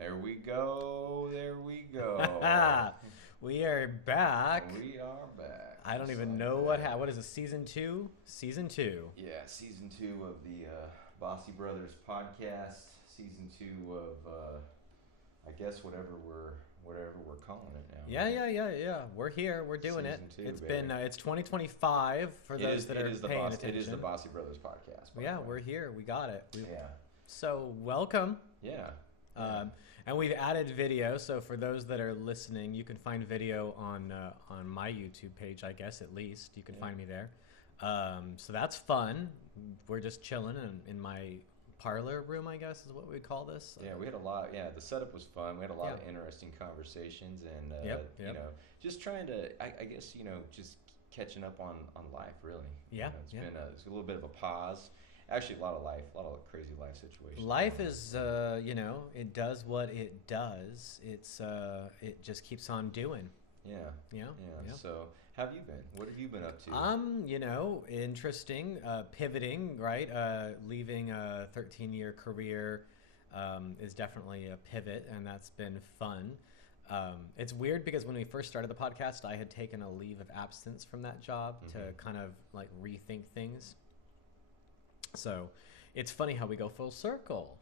There we go. There we go. We are back. We are back. I don't Just even like know that. what is it, season 2? Season 2. Yeah, season 2 of the Bossi Brothers podcast. Season 2 of I guess whatever we're calling it now. Yeah. We're here. We're doing it. Season 2, It's baby. been it's 2025 for those that are paying attention. It is the Bossi Brothers podcast. By Yeah, the way. we're here. We got it. Yeah. So, welcome. Yeah. And we've added video, so for those that are listening, you can find video on my YouTube page, I guess, at least. You can find me there. So that's fun. We're just chilling in my parlor room, I guess, is what we call this. Yeah, we had a lot. Yeah, the setup was fun. We had a lot of interesting conversations, and Yep. you know, just trying to, I guess, just catching up on life, really. Yeah, It's been it's a little bit of a pause. Actually, a lot of crazy life situations. Life is, it does what it does. It just keeps on doing. Yeah. Yeah. So, how have you been? What have you been up to? Interesting. Pivoting, right? Leaving a 13-year career is definitely a pivot, and that's been fun. It's weird because when we first started the podcast, I had taken a leave of absence from that job to kind of like rethink things. So it's funny how we go full circle.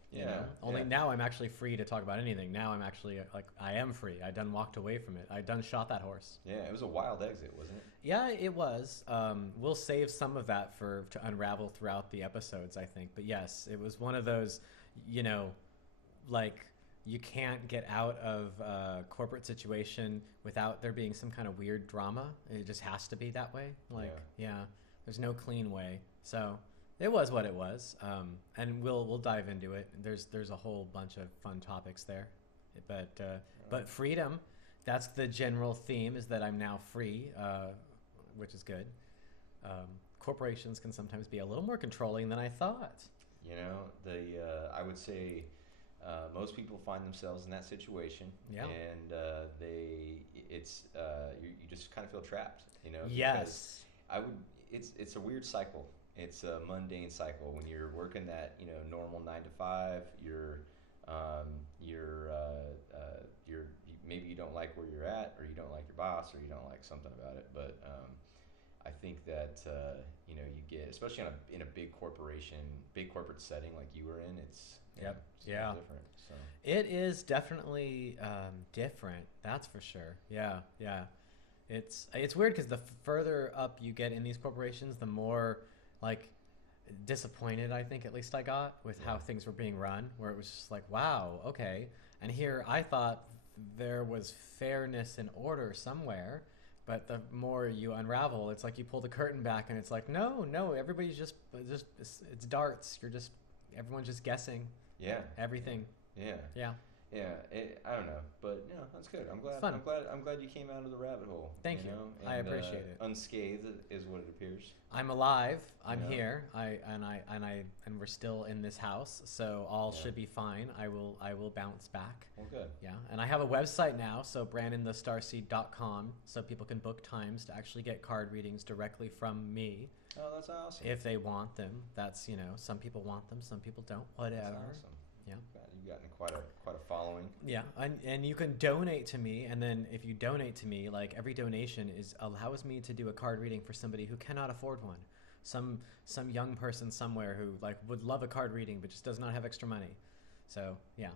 Only now I'm actually free to talk about anything. Now I'm actually I am free. I done walked away from it. I done shot that horse. Yeah, it was a wild exit, wasn't it? Yeah, it was. We'll save some of that to unravel throughout the episodes, I think. But yes, it was one of those, like you can't get out of a corporate situation without there being some kind of weird drama. It just has to be that way. There's no clean way. So it was what it was, and we'll dive into it. There's a whole bunch of fun topics there, but freedom. That's the general theme. Is that I'm now free, which is good. Corporations can sometimes be a little more controlling than I thought. I would say most people find themselves in that situation, and you just kind of feel trapped. Yes. It's a weird cycle. It's a mundane cycle when you're working that normal 9 to 5. Maybe you don't like where you're at, or you don't like your boss, or you don't like something about it. But I think that you get, especially in a big corporate setting like you were in. It's different. So it is definitely different. That's for sure. Yeah. It's weird because the further up you get in these corporations, the more like disappointed I think at least I got with how things were being run, where it was just like, wow, okay. And here I thought there was fairness and order somewhere, but the more you unravel, it's like you pull the curtain back and it's like, no, everybody's just it's darts. Everyone's just guessing. Yeah. Everything. Yeah. Yeah. Yeah, I don't know, but that's good. I'm glad. It's fun. I'm glad you came out of the rabbit hole. Thank you. And, I appreciate it. Unscathed is what it appears. I'm alive. I'm here. And we're still in this house, so all should be fine. I will bounce back. Well, good. Yeah, and I have a website now, so brandonthestarseed.com, so people can book times to actually get card readings directly from me. Oh, that's awesome. If they want them. That's some people want them, some people don't. Whatever. That's awesome. Yeah. You've gotten quite a following. Yeah, and you can donate to me, and then if you donate to me, like every donation allows me to do a card reading for somebody who cannot afford one. Some young person somewhere who would love a card reading but just does not have extra money. So yeah.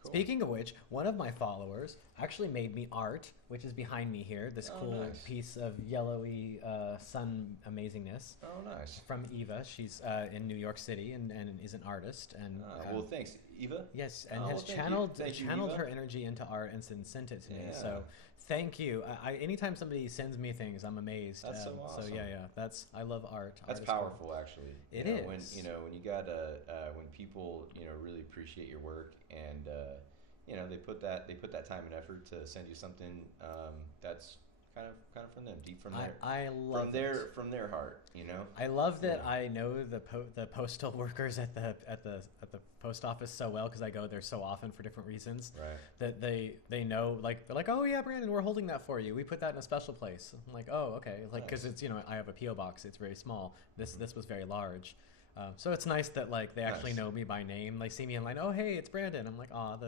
Cool. Speaking of which, one of my followers actually made me art, which is behind me here. This cool piece of yellowy sun amazingness. Oh, nice. From Eva. She's in New York City and is an artist. And well, thanks, Eva. Yes, and has channeled her energy into art and sent it to me. So thank you. Anytime somebody sends me things, I'm amazed. That's so awesome. So yeah. I love art. That's powerful, actually. It is. When you got when people really appreciate your work, and they put that time and effort to send you something that's kind of from them, deep from their I love from their heart. I love that. I know the postal workers at the post office so well because I go there so often for different reasons. Right. That they know, they're like, oh yeah, Brandon, we're holding that for you. We put that in a special place. I'm like, oh okay, because it's I have a PO box. It's very small. This was very large. So it's nice that like they actually Nice. know me by name. They see me in line. Oh, hey, it's Brandon. I'm like, oh,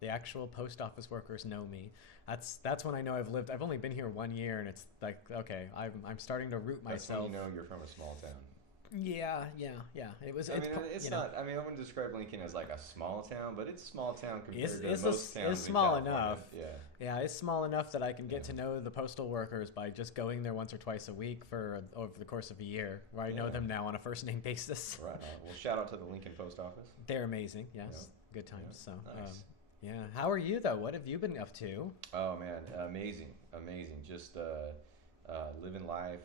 the actual post office workers know me. That's when I know I've lived. I've only been here 1 year, and it's like, okay, I'm starting to root That's when myself. you know you're from a small town. Yeah, yeah, yeah. I mean, You it's know, not. I mean, I wouldn't describe Lincoln as like a small town, but it's a small town it's compared to it's most it's towns in small California. enough. Yeah, Yeah, it's small enough that I can get yeah, to know the postal workers by just going there once or twice a week for over the course of a year, where I know yeah. them now on a first name basis. Right on. Well, shout out to the Lincoln Post Office. They're amazing. Yeah, Yes, good yeah. times. So, Nice. yeah. How are you though? What have you been up to? Oh man, amazing, amazing. Just living life.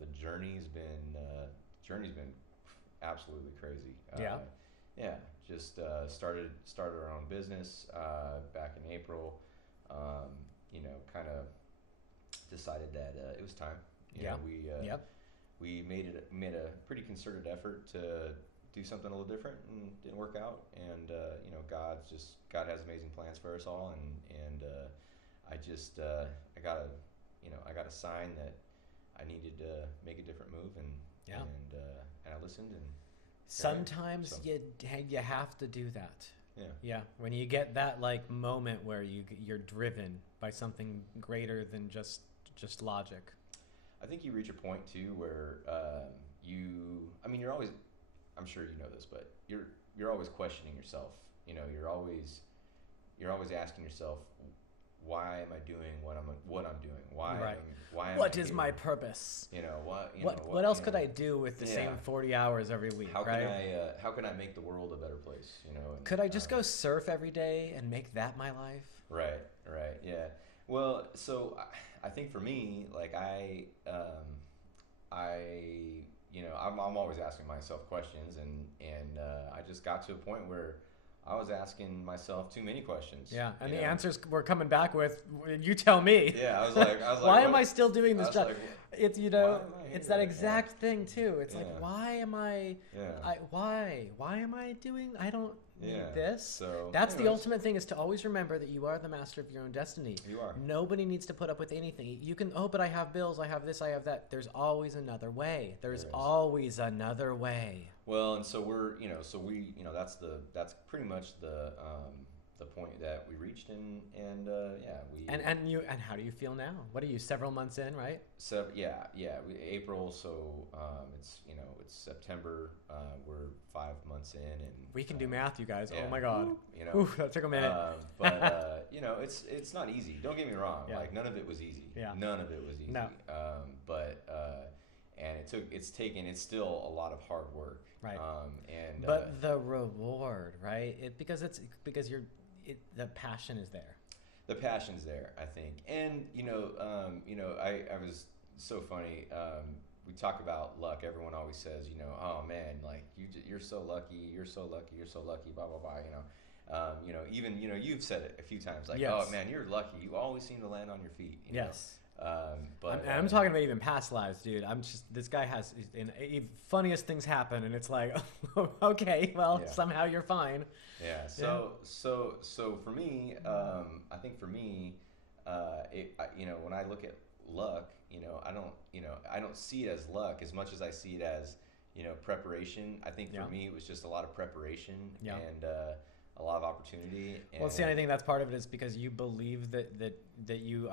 The journey's been absolutely crazy. Yeah. Yeah, just started our own business back in April. Kind of decided that it was time. Yeah. Yep. We made a pretty concerted effort to do something a little different, and didn't work out. And God has amazing plans for us all, and I got a sign that I needed to make a different move, Yeah. and I listened, and here I am. Sometimes So you have to do that. yeah, Yeah, when you get that like moment where you're driven by something greater than just logic. I think you reach a point too where I mean, you're always, I'm sure you know this, but you're always questioning yourself. You're always asking yourself, why am I doing what I'm doing? Right. Why am What I is here? my purpose? What else could I do with the same Yeah. 40 hours every week, right? How can I make the world a better place? And, Could I just go surf every day and make that my life? right, right, yeah. Well, so I think for me, like I'm always asking myself questions, and I just got to a point where I was asking myself too many questions. Yeah, and you the know? answers were coming back with, "You tell me." Yeah, I was like, Why am what? I still doing I this was job? like, It's why am I it's here? that Yeah. exact thing too. It's like, Yeah. why am I? Yeah. Why am I doing? I don't need Yeah. this. So, That's the anyways, ultimate thing, is to always remember that you are the master of your own destiny. You are. Nobody needs to put up with anything. You can, oh, but I have bills, I have this, I have that. There's always another way. There's There is. always another way. Well, and so that's pretty much the point that we reached, and yeah, we And how do you feel now? What are you, several months in, right? So yeah, April. So it's September. We're 5 months in, and We can do math, you guys. yeah. Oh my God. You know, Ooh, that took a minute. but it's not easy. Don't get me wrong. Yeah. Like, none of it was easy. Yeah. None of it was easy. No. But and it's still a lot of hard work. Right. And But the reward, right? Because the passion is there. the passion's there, I think. And I was so funny. We talk about luck. Everyone always says, oh man, like you're so lucky, you're so lucky, you're so lucky, blah blah blah. Even you've said it a few times, like, Yes. oh man, you're lucky. You always seem to land on your feet. Yes. But I'm talking about even past lives, dude. This guy has funniest things happen, and it's like, okay, well, Yeah. somehow you're fine. Yeah. So for me, I think for me, when I look at luck, I don't see it as luck as much as I see it as preparation. I think for Yeah. me, it was just a lot of preparation Yeah. and a lot of opportunity. And Well, see, I think that's part of it is because you believe that you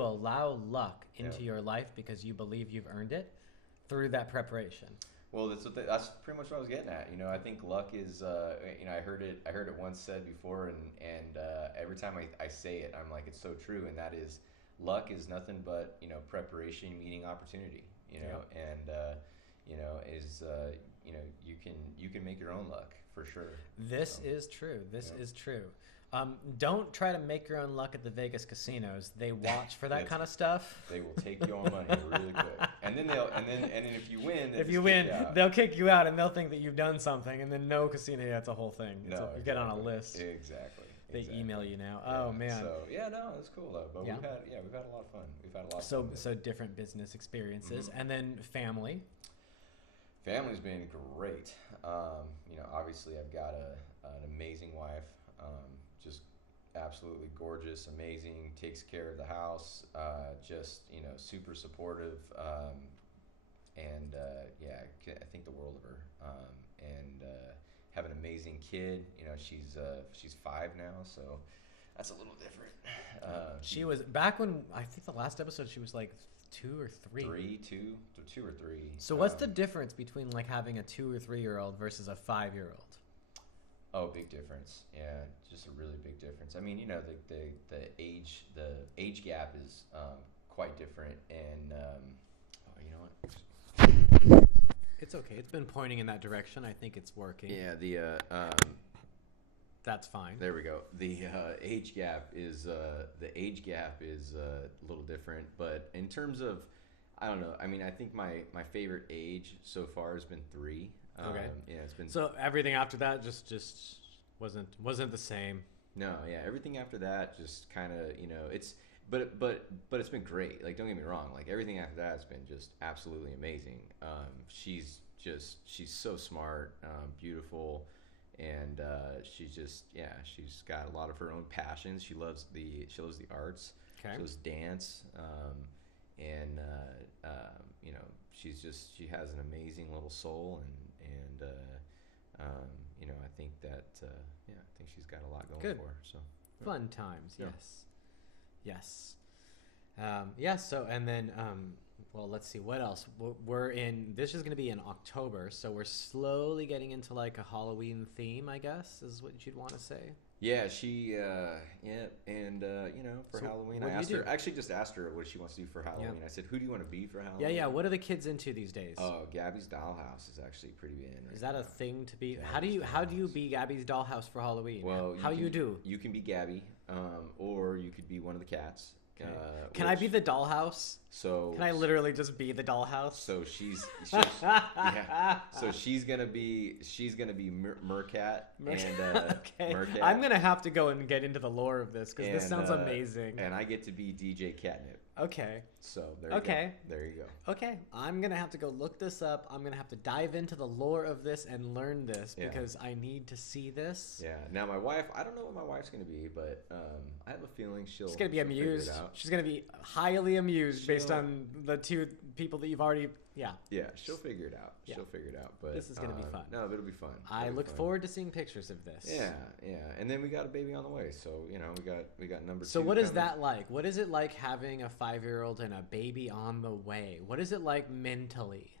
allow luck into Yeah. your life because you believe you've earned it through that preparation. Well, that's pretty much what I was getting at. I think luck is. I heard it once said before, and every time I say it, I'm like, it's so true. And that is, luck is nothing but preparation meeting opportunity. You can make your own luck for sure. This So, is true. This yeah. is true. Don't try to make your own luck at the Vegas casinos. They watch for that That's- kind of stuff. They will take your money really quick, and then if you win, If you win, they'll kick you out and they'll think that you've done something, and then no casino. Yeah, it's a whole thing. You get on a list. Exactly. They exactly. email you now. Yeah, Oh man. So yeah, no, it's cool though. But Yeah. we've had a lot of fun. We've had a lot of So fun. so different business experiences, Mhm. and then family. Family's been great. Obviously I've got an amazing wife. Just absolutely gorgeous, amazing. Takes care of the house. Just super supportive. and yeah, I think the world of her. And have an amazing kid. You know, she's 5 now, so that's a little different. She was back when I think the last episode she was like 2 or 3. Two or three. So what's the difference between like having a 2 or 3 year old versus a 5-year-old? Oh, big difference. Yeah, just a really big difference. I mean, you know, the age gap is quite different, and oh, you know what? It's okay. It's been pointing in that direction. I think it's working. Yeah, That's fine. there we go. The age gap is a little different, but in terms of, I don't know. I mean, I think my favorite age so far has been 3. Okay. Yeah, it's been So everything after that just wasn't the same. no, yeah. Everything after that just kind of, you know, but it's been great. Like, don't get me wrong. Like, everything after that has been just absolutely amazing. She's so smart, beautiful, and she's got a lot of her own passions. She loves the arts. Okay. She loves dance, and you know, she has an amazing little soul, and you know, I think that I think she's got a lot going Good. for her. So Fun times. Yeah. Yes. Yes. So and then well, let's see what else. We're in. This is going to be in October, so we're slowly getting into like a Halloween theme, I guess, is what you'd want to say. yeah, she and you know, for So Halloween, what I do you asked do? her. Actually, just asked her what she wants to do for Halloween. I said, "Who do you want to be for Halloween?" Yeah. What are the kids into these days? Oh, Gabby's Dollhouse is actually pretty in. Right Is that a now. thing to be? Gabby's How do you Dollhouse. be Gabby's dollhouse for Halloween? Well, how you do? You can be Gabby, or you could be one of the cats. Okay. Can I be the dollhouse? So Can I literally just be the dollhouse? So yeah. So she's gonna be Mercat and Okay. Mercat. I'm gonna have to go and get into the lore of this because this and, sounds amazing. And I get to be DJ Catnip. Okay. So there you Okay. go. There you go. Okay. I'm gonna have to go look this up. I'm gonna have to dive into the lore of this and learn this Yeah. because I need to see this. Yeah. Now my wife, I don't know what my wife's gonna be, but I have a feeling she'll. She's gonna be she'll figure it amused. out. She's gonna be highly amused based She'll- on the 2 people that you've already. Yeah. Yeah, she'll figure it out. Yeah. She'll figure it out. But This is gonna be fun. No, but it'll be fun. I It'll be look fun. forward to seeing pictures of this. Yeah, and then we got a baby on the way, so you know we got number 2. So what is coming. that like? What is it like having a 5-year-old and a baby on the way? What is it like mentally?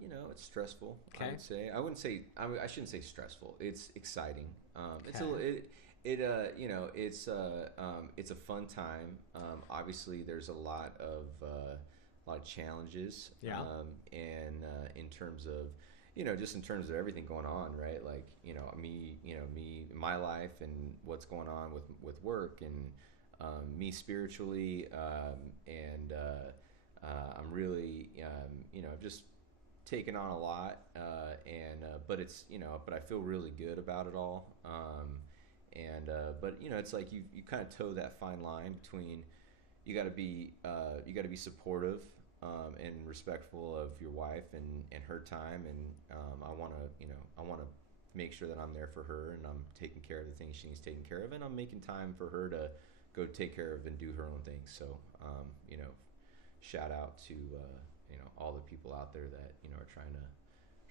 You know, it's stressful. Okay. I would say. I shouldn't say stressful. It's exciting. It's Okay. you know, it's a fun time. Obviously, there's a lot of challenges. Yeah. And in terms of, you know, just in terms of everything going on, right? Like, you know, me, my life and what's going on with work and me spiritually, and I'm really, you know, just taken on a lot, but it's, you know, but I feel really good about it all. But you know, it's like you kind of toe that fine line between you got to be supportive and respectful of your wife and her time, and I want to make sure that I'm there for her and I'm taking care of the things she needs taken care of, and I'm making time for her to go take care of and do her own things. So you know, shout out to you know, all the people out there that, you know, are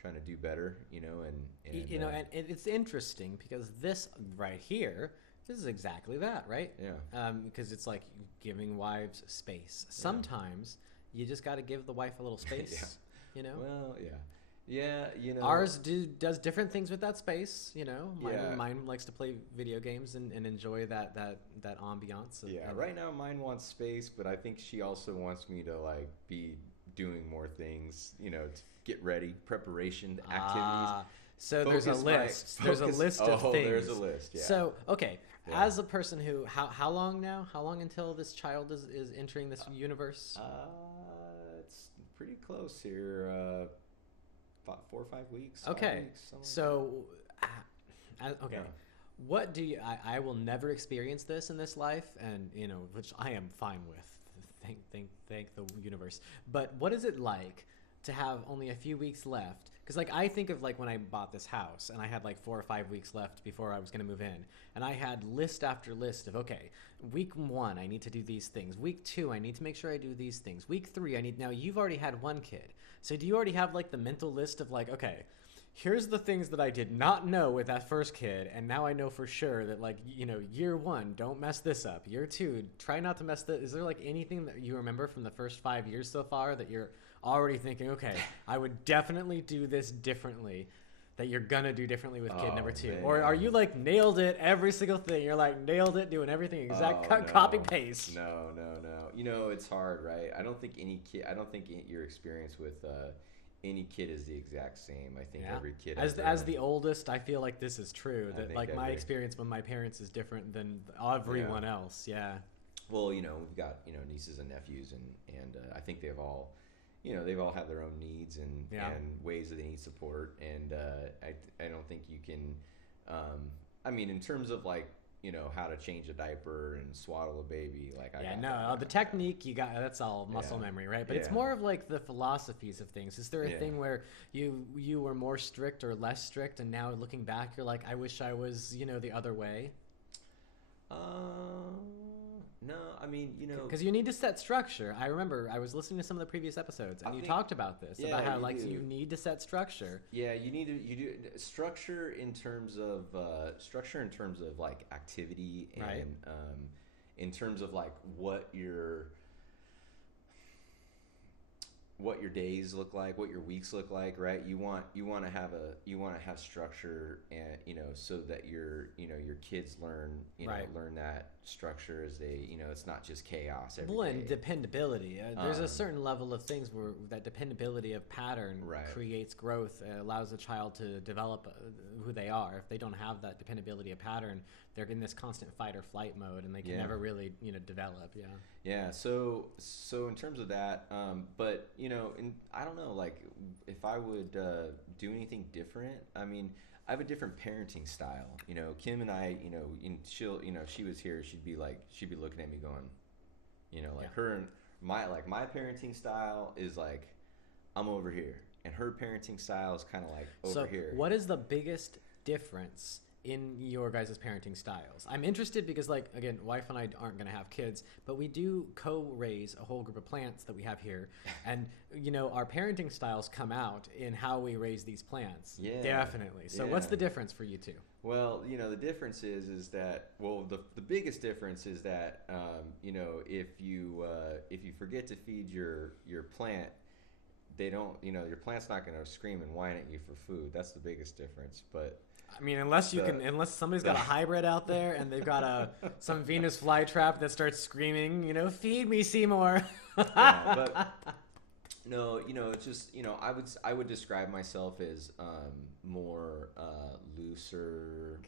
trying to do better, you know, and You know, and it's interesting because this right here, this is exactly that, right? yeah. Because it's like giving wives space. Sometimes you just got to give the wife a little space. Yeah. You know. Well, yeah, you know. Ours does different things with that space, you know. Yeah. Mine likes to play video games and enjoy that ambiance. Yeah, and right now mine wants space, but I think she also wants me to like be doing more things, you know, to get ready, preparation, activities. So there's a list. There's a list of things. There's a list. Yeah. So okay, Yeah. as a person who, how long now? How long until this child is entering this universe? It's pretty close here. 4 or 5 weeks. 5 Okay, weeks, something like so okay. Yeah. What do you? I will never experience this in this life, and you know, which I am fine with. Thank the universe. But what is it like to have only a few weeks left? because like I think of like when I bought this house and I had like 4 or 5 weeks left before I was going to move in, and I had list after list of, okay, week 1 I need to do these things, week 2 I need to make sure I do these things, week 3 I need. Now you've already had one kid, so do you already have like the mental list of like, okay, here's the things that I did not know with that first kid, and now I know for sure that, like, you know, year 1, don't mess this up. Year 2, try not to mess this. Is there like anything that you remember from the first 5 years so far that you're already thinking, okay, I would definitely do this differently, that you're gonna do differently with kid number 2? Man. Or are you like nailed it every single thing? You're like nailed it, doing everything exact, No. copy paste. No. You know, it's hard, right? I don't think your experience with any kid is the exact same. I think every kid as the oldest, I feel like this is true, that like my experience with my parents is different than everyone else. Yeah. Well, you know, we've got, you know, nieces and nephews, and I think they've all had their own needs and ways that they need support, and I don't think you can I mean, in terms of like, you know, how to change a diaper and swaddle a baby, like the technique you got, that's all muscle memory, right? But it's more of like the philosophies of things. Is there a thing where you were more strict or less strict, and now looking back you're like, I wish I was, you know, the other way? No, I mean, you know, because you need to set structure. I remember I was listening to some of the previous episodes, and you talked about this, about how like you need to set structure. Yeah, you do structure in terms of like activity, and in terms of like what your days look like, what your weeks look like, right? You want to have structure, and you know, so that your kids learn that structure as they, you know, it's not just chaos every day. And dependability. There's a certain level of things where that dependability of pattern creates growth, allows a child to develop who they are. If they don't have that dependability of pattern, they're in this constant fight or flight mode, and they can never really, you know, develop. So in terms of that, but you know, I don't know, like if I would do anything different. I mean, I have a different parenting style. You know, Kim and I, you know, if she was here, she'd be looking at me going, you know, like my parenting style is like, I'm over here, and her parenting style is kind of like over here. So what is the biggest difference in your guys' parenting styles? I'm interested because, like, again, wife and I aren't going to have kids, but we do co-raise a whole group of plants that we have here, and you know, our parenting styles come out in how we raise these plants. Definitely. So what's the difference for you two? Well, you know, the difference is that, well, the biggest difference is that you know, if you forget to feed your plant, they don't, you know, your plant's not going to scream and whine at you for food. That's the biggest difference. But I mean, unless somebody's got a hybrid out there and they've got some Venus flytrap that starts screaming, you know, feed me, Seymour. But no, you know, it's just, you know, I would describe myself as more looser,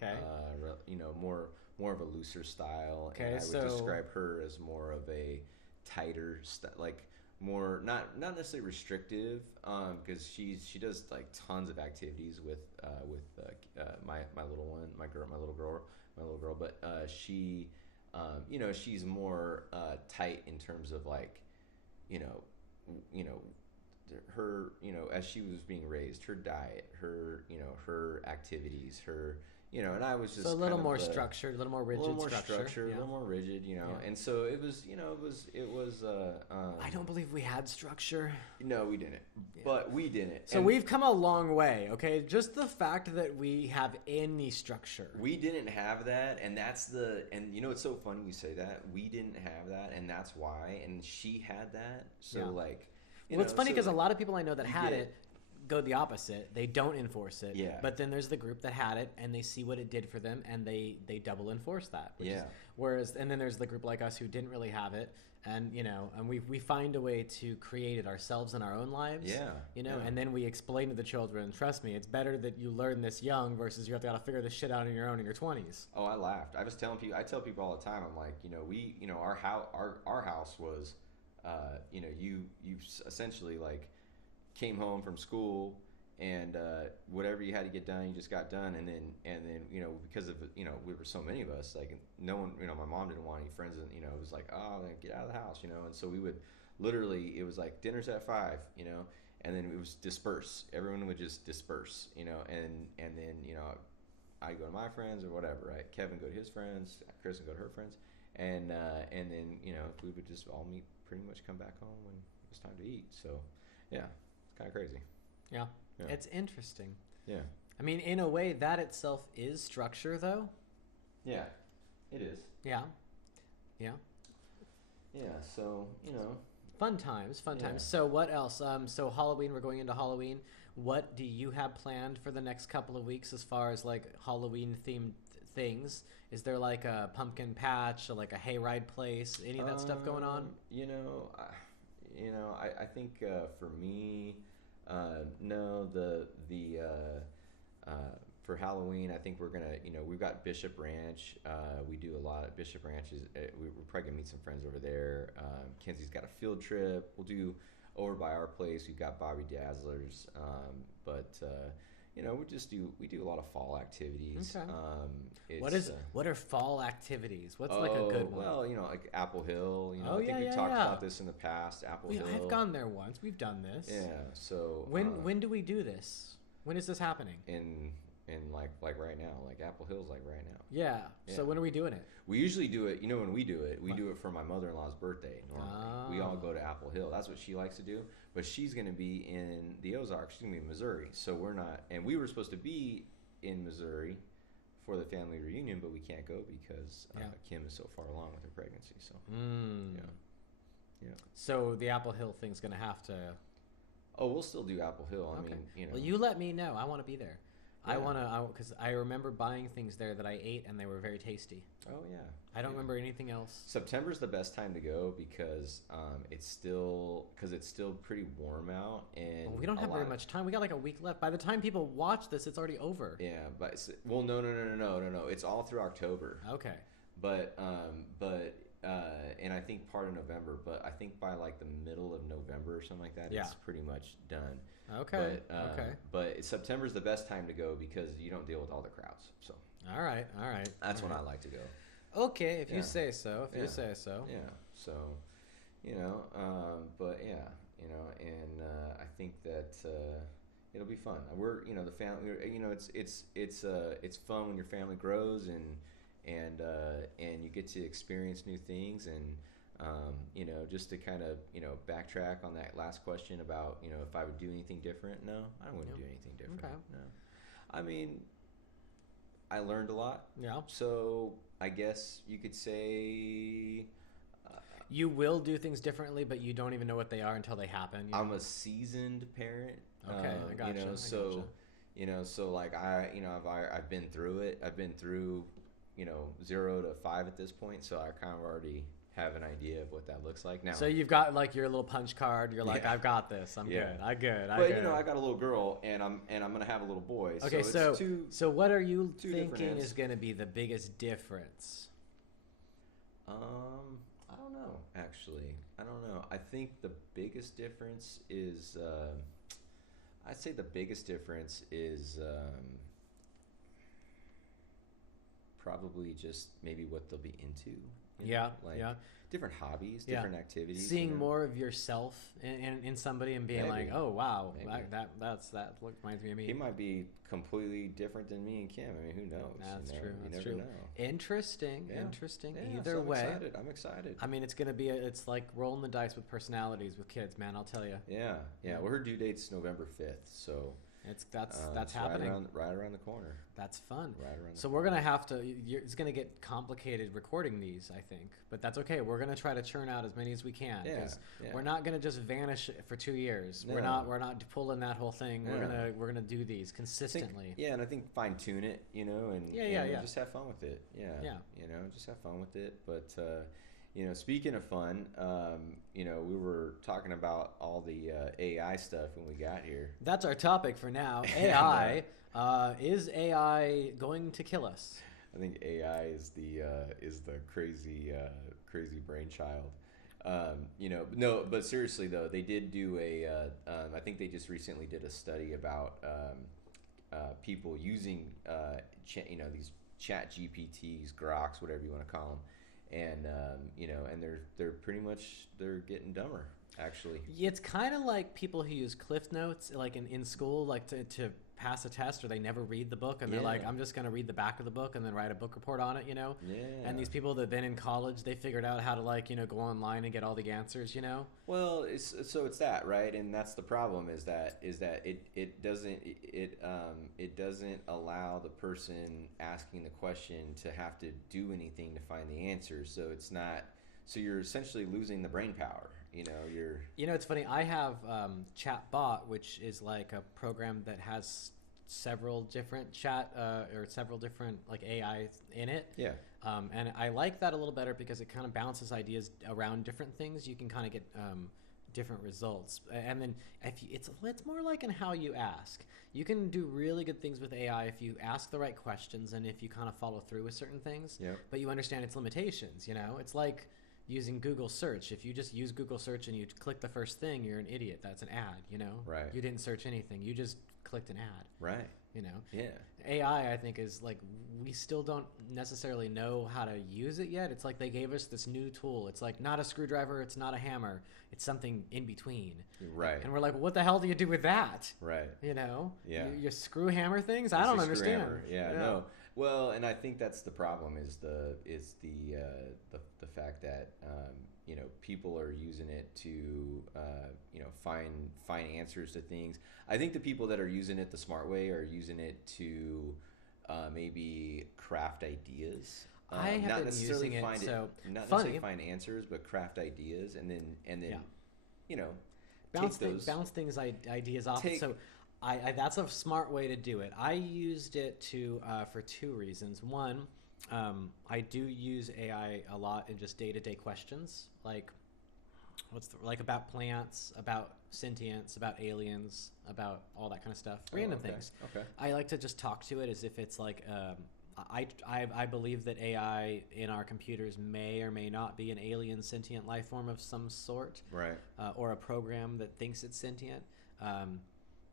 you know, more of a looser style, and I would describe her as more of a tighter like more not necessarily restrictive, because she does like tons of activities with my little one, my little girl, but she you know, she's more tight in terms of like, you know, her, you know, as she was being raised, her diet, her, you know, her activities, her, you know, and I was just a little more structured, a little more rigid, a little more rigid, you know, and so it was, you know, it was. I don't believe we had structure. No, we didn't, but we didn't. So we've come a long way, okay? Just the fact that we have any structure. We didn't have that, and and you know, it's so funny you say that. We didn't have that, and that's why, and she had that, so like. Well, it's funny because a lot of people I know that had it go the opposite. They don't enforce it. Yeah. But then there's the group that had it and they see what it did for them and they double enforce that. And then there's the group like us who didn't really have it, and you know, and we find a way to create it ourselves in our own lives. You know, and then we explain to the children, trust me, it's better that you learn this young versus you have to figure this shit out on your own in your 20s. Oh, I laughed. I tell people all the time, I'm like, you know, our house was you know, you essentially like came home from school and whatever you had to get done, you just got done, and then you know, because of, you know, we were so many of us, like no one, you know, my mom didn't want any friends, and you know, it was like, oh, get out of the house, you know, and so we would literally, it was like dinner's at 5, you know, and then it was disperse. Everyone would just disperse, and then I go to my friends or whatever, right? Kevin go to his friends, Chris would go to her friends, and then we would just all meet, pretty much come back home when it was time to eat. So yeah, it's kind of crazy. Yeah. Yeah. It's interesting. Yeah. I mean, in a way, that itself is structure, though. Yeah, it is. Yeah. Yeah. Yeah. So Fun times, fun Yeah. times. So what else? So Halloween, we're going into Halloween. What do you have planned for the next couple of weeks as far as like Halloween themed things? Is there like a pumpkin patch or like a hayride place? Any of that stuff going on? I think for me, no, for Halloween, I think we're gonna, we've got Bishop Ranch. We do a lot at Bishop Ranch. We're probably gonna meet some friends over there. Kenzie's got a field trip. We'll do over by our place. We've got Bobby Dazzlers. We do a lot of fall activities. Okay. What are fall activities? What's like a good one? Well, like Apple Hill. Oh, I think yeah, we've yeah, talked yeah. about this in the past. Apple Hill. I've gone there once. We've done this. Yeah. So When do we do this? When is this happening? in like right now, like Apple Hill's like right now. Yeah. Yeah. So when are we doing it? We usually do it. When we do it, we do it for my mother-in-law's birthday. Normally, we all go to Apple Hill. That's what she likes to do. But she's going to be in the Ozarks. She's going to be in Missouri. So we're not. And we were supposed to be in Missouri for the family reunion, but we can't go because Kim is so far along with her pregnancy. So yeah. So the Apple Hill thing's gonna have to. Oh, we'll still do Apple Hill. Okay. I mean, Well, you let me know. I want to be there. Yeah. Because I remember buying things there that I ate and they were very tasty. Oh yeah. I don't remember anything else. September's the best time to go because it's still pretty warm out, and Well, we don't have very much time. We got like a week left. By the time people watch this, it's already over. Yeah, but no. It's all through October. Okay. But and I think part of November. But I think by like the middle of November or something like that, Yeah. it's pretty much done. Okay. But, But September's the best time to go because you don't deal with all the crowds. So All right. that's when I like to go. Okay, if Yeah. you say so. If Yeah. you say so. Yeah. So, but yeah, and I think that it'll be fun. We're, the family. It's fun when your family grows and you get to experience new things and. Just to kind of, backtrack on that last question about, if I would do anything different. No, I wouldn't do anything different. Okay. No. I mean, I learned a lot. Yeah. So I guess you could say You will do things differently, but you don't even know what they are until they happen. I'm a seasoned parent. Okay, I gotcha. So like I've been through it. I've been through, 0 to 5 at this point. So I kind of already have an idea of what that looks like now. So you've got like your little punch card. You're like, Yeah. I've got this. I'm Yeah. good. I good. But I got a little girl, and I'm gonna have a little boy. Okay, so so what are you two different thinking ends. is going to be the biggest difference? I don't know. Actually, I don't know. I think the biggest difference is I'd say the biggest difference is probably just maybe what they'll be into. Yeah, like yeah. different hobbies, Yeah. different activities. Seeing more of yourself in somebody and being Maybe. like, oh wow, Maybe. that reminds me of me. He might be completely different than me and Kim. I mean, who knows? That's true. You That's never true. know. Interesting. Yeah. Interesting. Yeah, Either so I'm way, excited. I'm excited. I mean, it's like rolling the dice with personalities with kids, man. I'll tell you. Yeah. Well, her due date's November 5th, so That's it's happening. right around the corner. That's fun. Right around. So we're gonna have to. It's gonna get complicated recording these, I think, but that's okay. We're gonna try to churn out as many as we can because we're not gonna just vanish for 2 years. No. We're not pulling that whole thing. Yeah. We're gonna do these consistently. And I think fine tune it, and Yeah. just have fun with it. Yeah. Just have fun with it. But speaking of fun, we were talking about all the AI stuff when we got here. That's our topic for now. AI. Is AI going to kill us? I think AI is the crazy brainchild. No, but seriously though, they did do I think they just recently did a study about people using these Chat GPTs, Groks, whatever you want to call them, and and they're pretty much they're getting dumber actually. Yeah, it's kind of like people who use Cliff Notes, like in school, like to pass a test, or they never read the book, and they're like, Yeah, I'm just going to read the back of the book and then write a book report on it, you know? And yeah. these people that then in college, they figured out how to, like, go online and get all the answers, you know? Well, it's that, right, and that's the problem is that it doesn't it doesn't allow the person asking the question to have to do anything to find the answer. So it's not. So you're essentially losing the brain power. You're. It's funny. I have Chatbot, which is like a program that has several different or several different like AI in it. Yeah. And I like that a little better because it kind of bounces ideas around different things. You can kind of get different results, and then if you, it's more like in how you ask. You can do really good things with AI if you ask the right questions and if you kind of follow through with certain things. Yeah. But you understand its limitations. It's like using Google search. If you just use Google search and you click the first thing, you're an idiot. That's an ad. Right. You didn't search anything. You just clicked an ad. Right. Yeah. AI, I think, is like we still don't necessarily know how to use it yet. It's like they gave us this new tool. It's like not a screwdriver, it's not a hammer, it's something in between. Right. And we're like, what the hell do you do with that? Right. Yeah. You screw hammer things. I don't understand. Hammer. Yeah. No. Well, and I think that's the problem is the fact that people are using it to find answers to things. I think the people that are using it the smart way are using it to maybe craft ideas. I have not been necessarily using it, find so not funny. necessarily find answers, but craft ideas and then Yeah. you know bounce take those. bounce things ideas off. Take- So that's a smart way to do it. I used it to for two reasons. One, I do use AI a lot in just day-to-day questions, like like about plants, about sentience, about aliens, about all that kind of stuff, random okay. things. Okay. I like to just talk to it as if it's like I believe that AI in our computers may or may not be an alien sentient life form of some sort, Right. or a program that thinks it's sentient.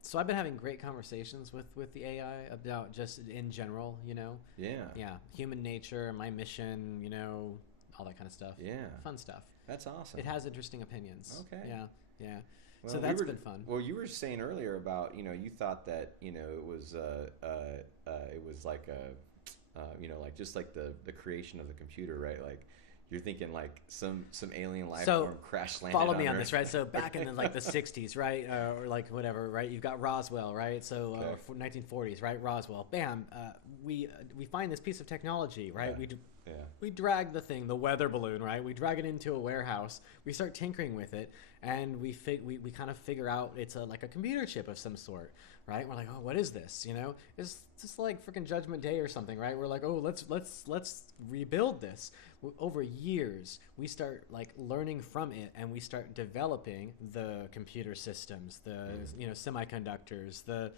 So I've been having great conversations with the AI about just in general, Yeah. human nature, my mission, all that kind of stuff. Yeah. Fun stuff. That's awesome. It has interesting opinions. Okay. Yeah. Well, So that's been fun. Well, you were saying earlier about you thought that it was like like just like the creation of the computer, right? Like you're thinking like some alien life form crash landed. Follow me on Earth. this, right? So back in like the 60s, right, or like whatever, right? You've got Roswell, right? So 1940s, right? Roswell, bam. We find this piece of technology, right? Yeah. We drag the thing, the weather balloon, right? We drag it into a warehouse. We start tinkering with it, and we kind of figure out it's like a computer chip of some sort, right? We're like, oh, what is this? It's just like freaking Judgment Day or something, right? We're like, oh, let's rebuild this. Over years, we start like learning from it, and we start developing the computer systems, the semiconductors, the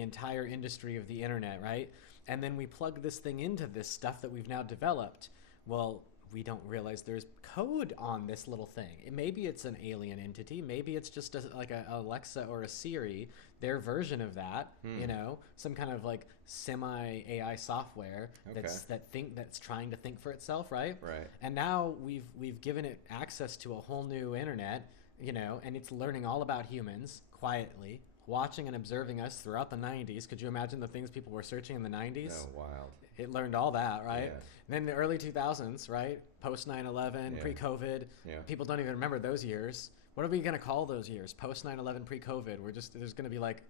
entire industry of the internet, right? And then we plug this thing into this stuff that we've now developed. Well, we don't realize there's code on this little thing. Maybe it's an alien entity. Maybe it's just like a Alexa or a Siri, their version of that. Some kind of like semi AI software that's trying to think for itself, right? Right. And now we've given it access to a whole new internet, and it's learning all about humans quietly, watching and observing us throughout the 90s. Could you imagine the things people were searching in the 90s? Oh, wild. It learned all that, right? Yeah. And then the early 2000s, right? Post 9/11, pre-COVID. Yeah. People don't even remember those years. What are we going to call those years? Post 9/11, pre-COVID. There's going to be like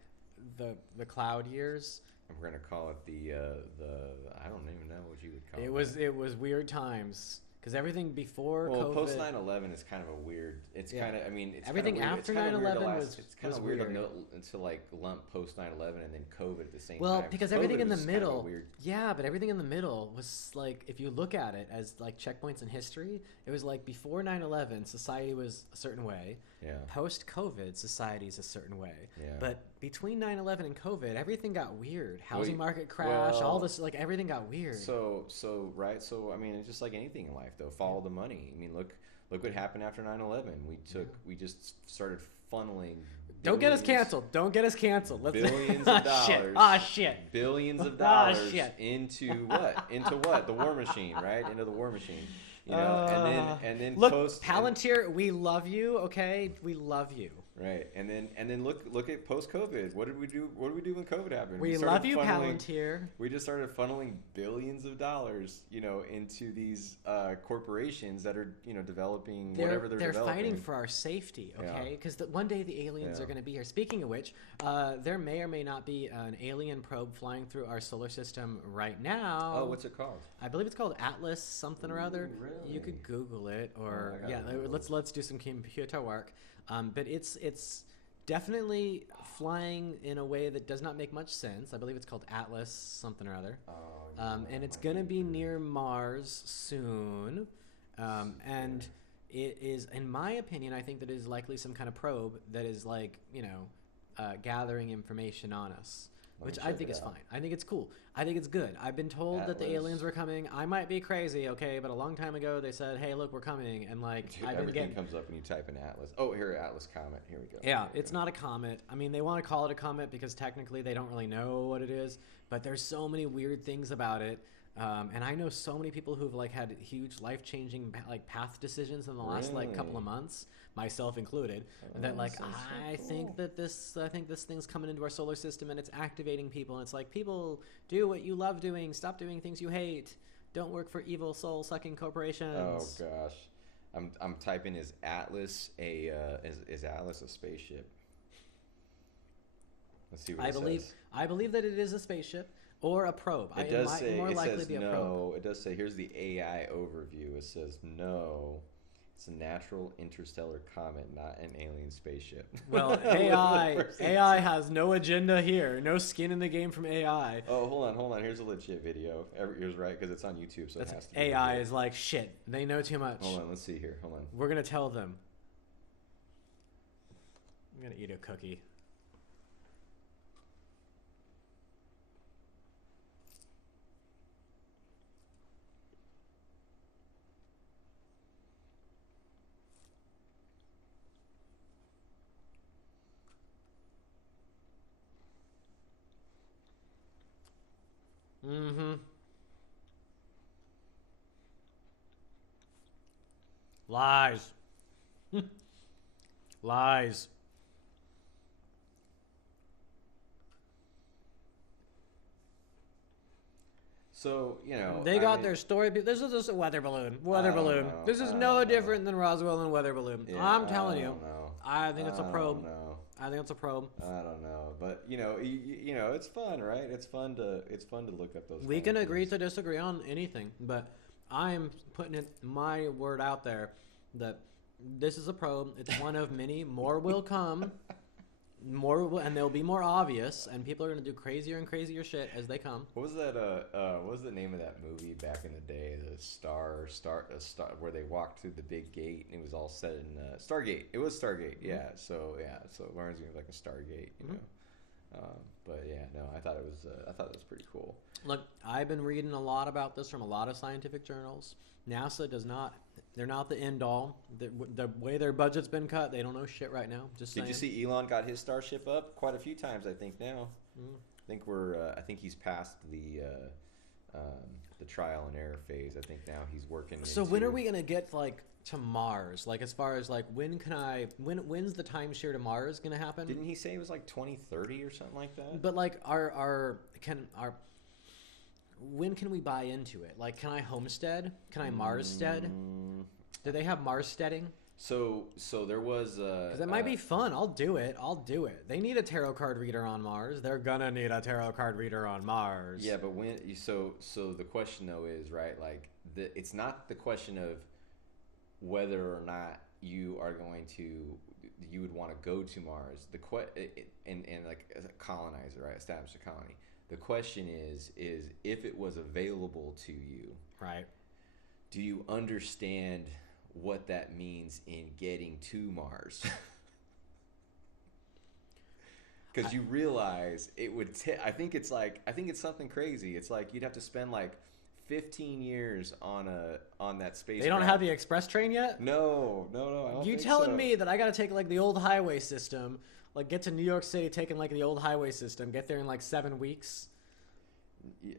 the cloud years. And we're gonna call it the I don't even know what you would call it. It was weird times. Because everything before COVID... post 9/11 is kind of a weird... It's kind of... I mean, it's everything kind of weird. After 9/11 was It's kind of weird to like lump post 9/11 and then COVID at the same time. Well, because everything in the middle... Kind of weird... Yeah, but everything in the middle was like... If you look at it as like checkpoints in history, it was like before 9/11, society was a certain way. Yeah. Post-COVID, society is a certain way. Yeah. But between 9/11 and COVID, everything got weird. Housing market crash, all this... Like, everything got weird. So, right? So, I mean, it's just like anything in life, though. Follow the money. I mean, look what happened after 9/11. We just started funneling Don't get us billions, canceled. Don't get us canceled. Let's billions Ah, of dollars. shit. Billions of Ah, dollars shit. into what? Into what? The war machine, right? Into the war machine. You know, and then Look, post Palantir, we love you. Okay, we love you. right, and then look at post COVID. What did we do? What did we do when COVID happened? We started love you, Palantir. We just started funneling billions of dollars, you know, into these corporations that are, you know, developing whatever they're developing. Fighting for our safety, okay? Because one day the aliens are going to be here. Speaking of which, there may or may not be an alien probe flying through our solar system right now. Oh, what's it called? I believe it's called Atlas something or other. Really? You could Google it, or I gotta Google it. let's do some computer work. But it's definitely flying in a way that does not make much sense. I believe it's called Atlas something or other. And it's going to be near Mars soon. And it is, in my opinion, I think that it is likely some kind of probe that is like, you know, gathering information on us. Which I think is fine. I think it's cool. I think it's good. I've been told that the aliens were coming. I might be crazy, okay, but a long time ago they said, "Hey, look, we're coming," and like Dude, everything comes up when you type in Atlas. Oh, here, Atlas comet. Here we go. Yeah, it's not a comet. I mean, they want to call it a comet because technically they don't really know what it is, but there's so many weird things about it. And I know so many people who've like had huge life-changing like path decisions in the last like couple of months, myself included. That like I think this thing's coming into our solar system and it's activating people. And it's like, people, do what you love doing. Stop doing things you hate. Don't work for evil soul-sucking corporations. Oh gosh, I'm typing is Atlas is Atlas a spaceship? Let's see what it says. I believe that it is a spaceship. Or a probe. It does say, more it likely says be a no. probe. It does say, here's the AI overview. It says no. It's a natural interstellar comet, not an alien spaceship. Well, AI has no agenda here. No skin in the game from AI. Oh, hold on. Here's a legit video. Yours right, because it's on YouTube, so it has to be AI legit. is like, shit, they know too much. Hold on, let's see here. Hold on. We're going to tell them. I'm going to eat a cookie. Mm-hmm. Lies. Lies. So, you know, they got their story. This is just a weather balloon. This is no different than Roswell and weather balloon. Yeah, I'm telling you. Know. I think it's a probe. No. I think it's a probe. I don't know, but you know, it's fun, right? It's fun to look up those. We can agree to disagree on anything, but I'm putting my word out there that this is a probe. It's one of many. More will come. And they'll be more obvious, and people are gonna do crazier and crazier shit as they come. What was that? What was the name of that movie back in the day? The Star, where they walked through the big gate, and it was all set in Stargate. It was Stargate, yeah. So it reminds me of like a Stargate, you know. But yeah, no, I thought it was pretty cool. Look, I've been reading a lot about this from a lot of scientific journals. NASA does not. They're not the end all. The way their budget's been cut, they don't know shit right now. Just saying. Did you see Elon got his Starship up quite a few times? I think now. I think he's past the trial and error phase. I think now he's working. So when are we gonna get like to Mars? Like as far as like when's the timeshare to Mars gonna happen? Didn't he say it was like 2030 or something like that? But like when can we buy into it? Like, can I homestead? Can I Marsstead? Do they have Marssteading? So there was because that might be fun. I'll do it. They need a tarot card reader on Mars. They're gonna need a tarot card reader on Mars. Yeah, but so the question though is, right, like it's not the question of whether or not you would want to go to Mars. And like as a colonizer, right, establish a colony. The question is if it was available to you, right? Do you understand what that means in getting to Mars? Because you realize it would. I think it's something crazy. It's like you'd have to spend like 15 years on that spacecraft. They don't have the express train yet? No. I don't You think telling so. me that I got to take like the old highway system, like get to New York City taking like the old highway system, get there in like 7 weeks?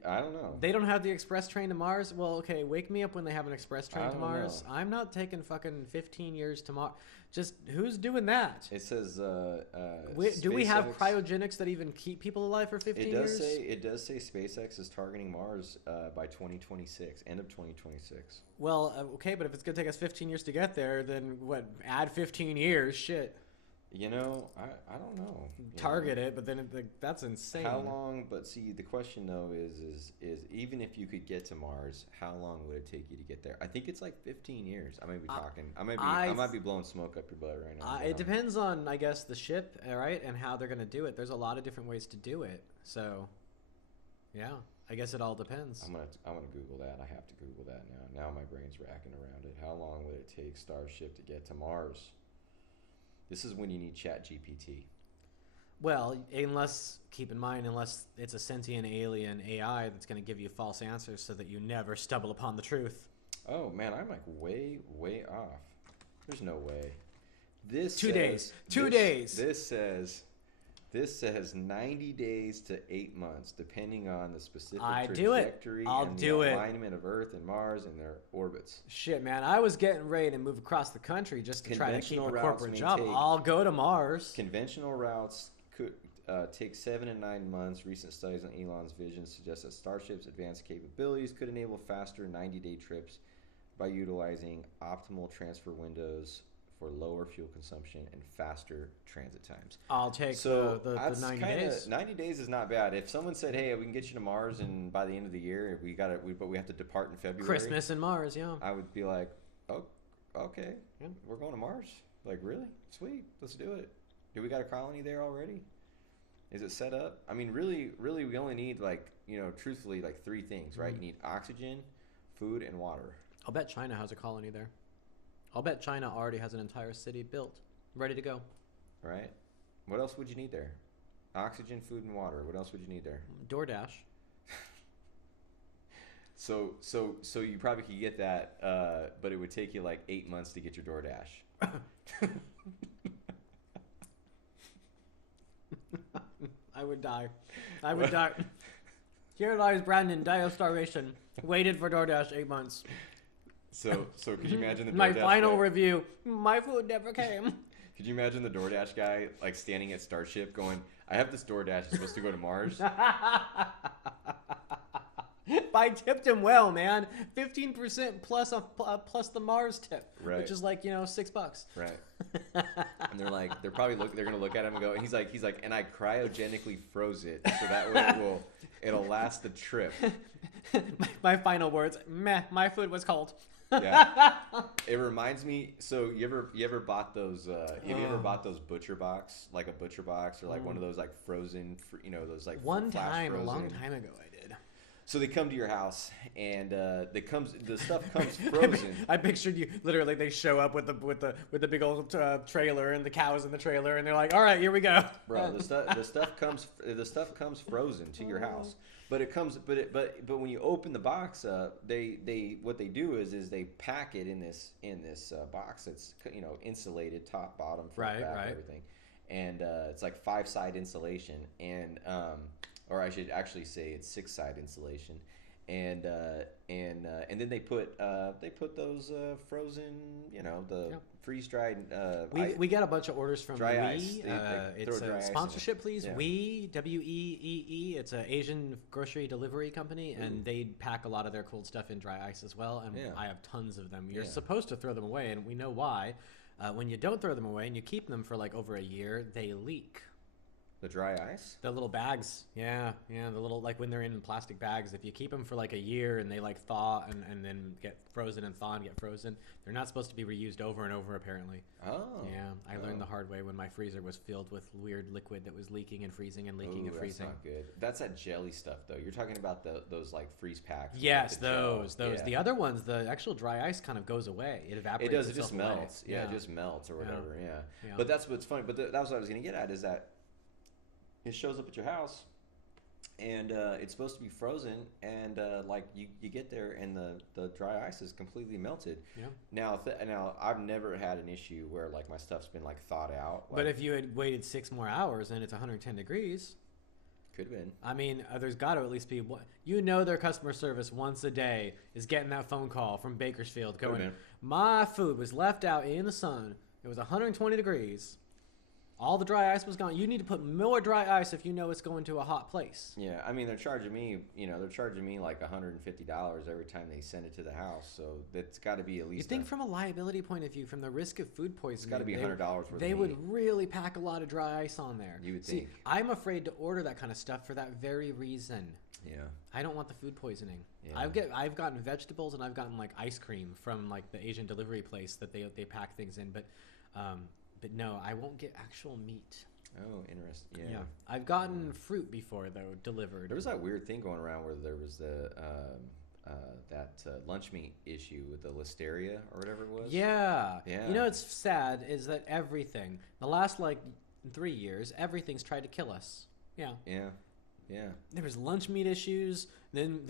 I don't know. They don't have the express train to Mars? Well, okay, wake me up when they have an express train to Mars. Know. I'm not taking fucking 15 years to Mars. Just who's doing that? It says Do we have cryogenics that even keep people alive for 15 years? It does say SpaceX is targeting Mars by 2026, end of 2026. Well, okay, but if it's going to take us 15 years to get there, then what, add 15 years? Shit. You know, I don't know. Target it, but then that's insane. How long? But see, the question though is even if you could get to Mars, how long would it take you to get there? I think it's like 15 years. I might be talking. I might be blowing smoke up your butt right now. It depends on, I guess, the ship, right, and how they're going to do it. There's a lot of different ways to do it. So, yeah, I guess it all depends. I'm gonna Google that. I have to Google that now. Now my brain's racking around it. How long would it take Starship to get to Mars? This is when you need ChatGPT. Well, keep in mind, unless it's a sentient alien AI that's going to give you false answers so that you never stumble upon the truth. Oh, man, I'm like way off. There's no way. This 2 days. This says 90 days to 8 months, depending on the specific trajectory and the alignment of Earth and Mars and their orbits. Shit, man, I was getting ready to move across the country just to try to keep a corporate job. I'll go to Mars. Conventional routes could take 7 and 9 months. Recent studies on Elon's vision suggest that Starship's advanced capabilities could enable faster 90-day trips by utilizing optimal transfer windows for lower fuel consumption and faster transit times. I'll take the 90 days. 90 days is not bad. If someone said, "Hey, we can get you to Mars, and by the end of the year, but we have to depart in February." Christmas and Mars, yeah. I would be like, "Oh, okay, yeah, we're going to Mars. Like, really? Sweet, let's do it. Do we got a colony there already? Is it set up? I mean, really, we only need truthfully, like 3 things, right? You need oxygen, food, and water. I'll bet China has a colony there. I'll bet China already has an entire city built, ready to go. Right? What else would you need there? Oxygen, food, and water. What else would you need there? DoorDash. So you probably could get that, but it would take you like 8 months to get your DoorDash. I would die. Here lies Brandon, die of starvation. Waited for DoorDash 8 months. So could you imagine the DoorDash my final guy? review? My food never came. Could you imagine the DoorDash guy like standing at Starship going, "I have this DoorDash. It's supposed to go to Mars." I tipped him well, man. 15% plus the Mars tip, right? Which is like $6. Right. And they're probably they're gonna look at him and go, and he's like, and I cryogenically froze it so that way it'll last the trip. my final words: meh. My food was cold. Yeah. It reminds me. So you ever bought those? You ever bought those butcher box, like a butcher box, or like one of those like frozen, those like one flash time frozen. A long time ago I did. So they come to your house, and the stuff comes frozen. I pictured you literally. They show up with the big old trailer and the cows in the trailer, and they're like, "All right, here we go." Bro, the stuff comes frozen to your house, but when you open the box up, what they do is they pack it in this box that's insulated top, bottom, front, back, everything, and it's like 5-side insulation, and or I should actually say it's 6-side insulation, and then they put those frozen, freeze dried. We got a bunch of orders from dry Wee. ice. It's a sponsorship, please. Yeah. Wee, WEEE. It's an Asian grocery delivery company, and they pack a lot of their cold stuff in dry ice as well. And I have tons of them. You're supposed to throw them away, and we know why. When you don't throw them away and you keep them for like over a year, they leak. The dry ice? The little bags. Yeah. The little, like when they're in plastic bags, if you keep them for like a year and they like thaw and then get frozen and thaw and get frozen, they're not supposed to be reused over and over apparently. Oh. Yeah. I learned the hard way when my freezer was filled with weird liquid that was leaking and freezing and leaking and freezing. That's not good. That's that jelly stuff though. You're talking about those like freeze packs. Yes, those. Yeah. The other ones, the actual dry ice kind of goes away. It evaporates. It does. It itself just away. melts. Yeah, it just melts or whatever. Yeah. Yeah. But that's what's funny. But that was what I was going to get at is that it shows up at your house, and it's supposed to be frozen, and like you get there and the dry ice is completely melted. Yeah. Now I've never had an issue where like my stuff's been like thawed out. Like, But if you had waited 6 more hours and it's 110 degrees, could have been. I mean, there's got to at least be one. You know, their customer service once a day is getting that phone call from Bakersfield going, been. my food was left out in the sun. It was 120 degrees. All the dry ice was gone. You need to put more dry ice if you know it's going to a hot place. Yeah, I mean they're charging me like $150 every time they send it to the house. So it's got to be at least. You think from a liability point of view, from the risk of food poisoning, it's got to be $100 worth. They of would meat. really pack a lot of dry ice on there. You would See, think. I'm afraid to order that kind of stuff for that very reason. Yeah. I don't want the food poisoning. Yeah. I've gotten vegetables and I've gotten like ice cream from like the Asian delivery place that they pack things in, but no, I won't get actual meat. Oh, interesting. Yeah. I've gotten fruit before though delivered. There was that weird thing going around where there was the lunch meat issue with the listeria or whatever it was. Yeah. Yeah. You know, it's sad is that everything, the last like 3 years, everything's tried to kill us. Yeah. Yeah. Yeah. There was lunch meat issues. Then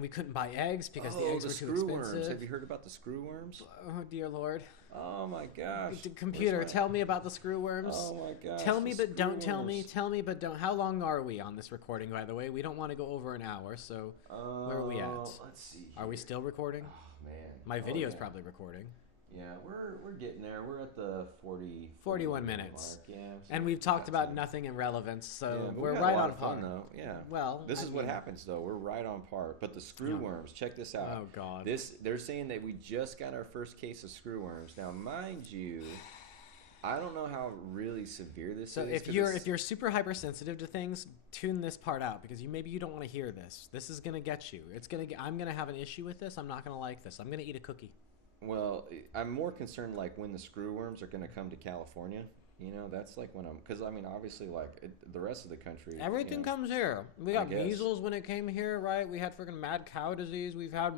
we couldn't buy eggs because the eggs were too screw expensive. worms. Have you heard about the screw worms? Oh dear Lord. Oh my gosh. Computer, tell me about the screw worms. Oh my gosh. Tell me, the but don't screw tell me. worms. Tell me, but don't. How long are we on this recording, by the way? We don't want to go over an hour, so where are we at? Let's see. Are we still recording? Oh man. My video's yeah. probably recording. Yeah, we're getting there. We're at the 41 minutes. Mark. Yeah. And we've talked about nothing in relevance, so but we're we had right a lot on of fun, par. though. Yeah. Well, This I is what mean- happens though. We're right on par. But the screw worms, check this out. Oh God. They're saying that we just got our first case of screw worms. Now, mind you, I don't know how really severe this So is. if you're super hypersensitive to things, tune this part out because maybe you don't want to hear this. This is gonna get you. I'm gonna have an issue with this. I'm not gonna like this. I'm gonna eat a cookie. Well, I'm more concerned like when the screw worms are going to come to California. You know, that's like when because I mean, obviously, like the rest of the country, Everything you know, comes here. We got guess. measles when it came here, right? We had freaking mad cow disease. We've had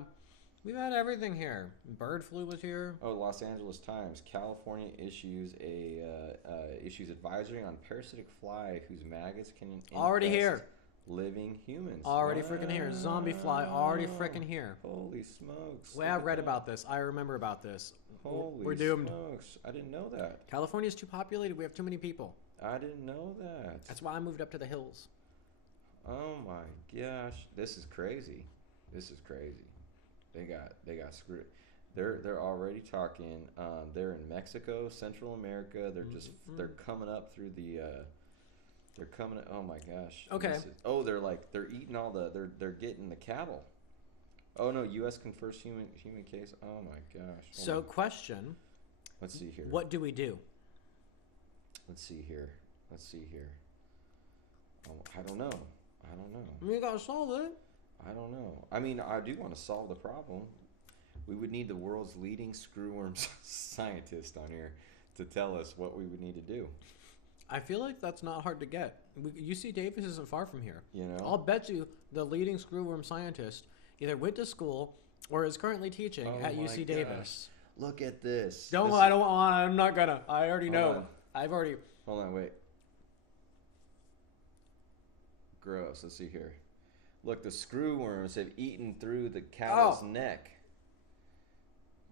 everything here. Bird flu was here. Oh, Los Angeles Times: California issues issues advisory on parasitic fly whose maggots can Already infest here. living humans. Already freaking here. Zombie fly already freaking here. Holy smokes! Well, I read about this. I remember about this. Holy We're doomed. smokes! I didn't know that. California's too populated. We have too many people. I didn't know that. That's why I moved up to the hills. Oh my gosh, this is crazy. This is crazy. They got screwed. They're already talking. They're in Mexico, Central America. They're coming up through the. They're coming. Oh my gosh. Okay. They're eating all they're getting the cattle. Oh no, U.S. confirms human case. Oh my gosh. Hold So, on. question. Let's see here. What do we do? Let's see here. Oh, I don't know. We gotta solve it. I don't know. I mean, I do want to solve the problem. We would need the world's leading screwworm scientist on here to tell us what we would need to do. I feel like that's not hard to get. UC Davis isn't far from here. You know? I'll bet you the leading screwworm scientist either went to school or is currently teaching Oh at my UC gosh. Davis. Look at this. I'm not gonna. I already Hold know. on. I've already. Hold on, wait. Gross. Let's see here. Look, the screwworms have eaten through the cattle's neck.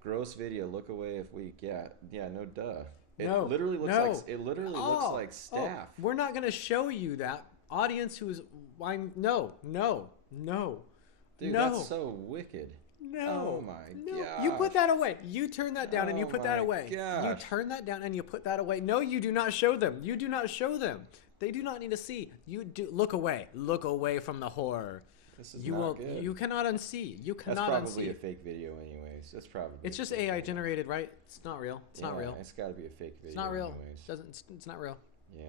Gross video. Look away if weak. Yeah, no duh. It literally looks like staph. We're not gonna show you that. Audience who's no. Dude, no. that's so wicked. No. Oh my no. gosh. You put that away. You turn that down and you Oh put that my away. You gosh. turn that down and you put that away. No, you do not show them. You do not show them. They do not need to see. You do look away. Look away from the horror. This is You not will. good. You cannot unsee. You That's cannot probably unsee. a fake video, anyways. That's probably. It's just a fake AI video. generated, right? It's not real. It's not Yeah, real. It's got to be a fake video. It's not real. Anyways. It's not real. Yeah.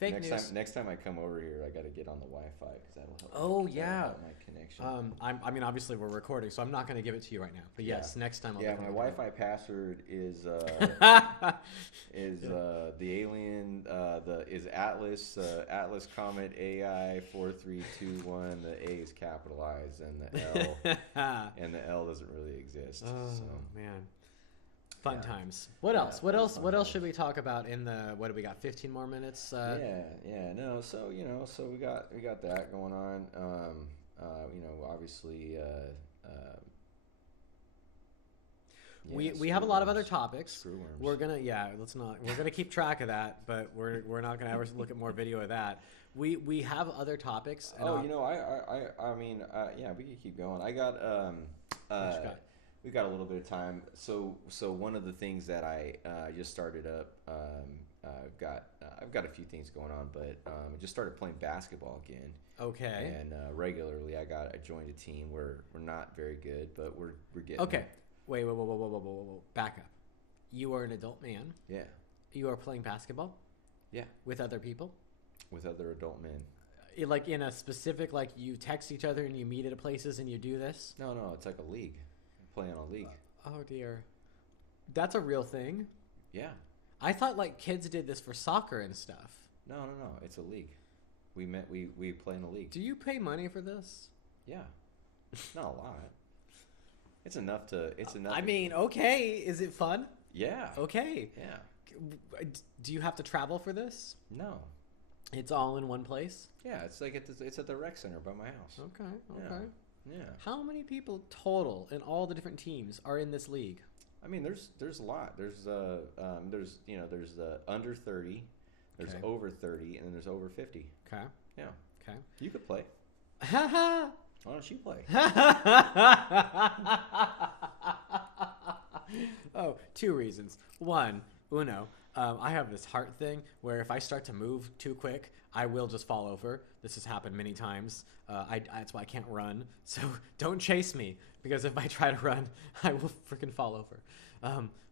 Fake news. Next time I come over here, I got to get on the Wi-Fi because that'll help. Oh, that'll yeah. help my connection. I mean, obviously we're recording, so I'm not going to give it to you right now. But yes, next time I'll. Yeah, my definitely do Wi-Fi password is the alien is Atlas Atlas Comet AI 4321. The A is capitalized and the L it. and the L doesn't really exist. Oh So man. Fun times. What else? What else? What else should we talk about in the? What do we got? 15 more minutes. No. So so we got that going on. Obviously. We have a lot of other topics. Screwworms. We're gonna keep track of that, but we're not gonna ever look at more video of that. We have other topics. And we can keep going. I got we got a little bit of time. So one of the things that I just started up, I've got a few things going on, but I just started playing basketball again. Okay. And regularly, I joined a team. We're not very good, but we're getting okay. there. Wait, whoa. Back up. You are an adult man. Yeah. You are playing basketball? Yeah. With other people? With other adult men. Like in a specific, like you text each other and you meet at places and you do this? No, it's like a league. I'm playing a league. Oh dear. That's a real thing? Yeah. I thought like kids did this for soccer and stuff. No. It's a league. We play in a league. Do you pay money for this? Yeah. Not a lot. It's enough. I mean, okay. Is it fun? Yeah. Okay. Yeah. Do you have to travel for this? No. It's all in one place? Yeah, it's like it's at the rec center by my house. Okay. Yeah. How many people total in all the different teams are in this league? I mean, there's a lot. There's the under 30, there's over 30, and then there's over 50. Okay. Yeah. Okay. You could play. Why don't you play? Oh, two reasons. One, I have this heart thing where if I start to move too quick, I will just fall over. This has happened many times. That's why I can't run. So don't chase me, because if I try to run, I will freaking fall over.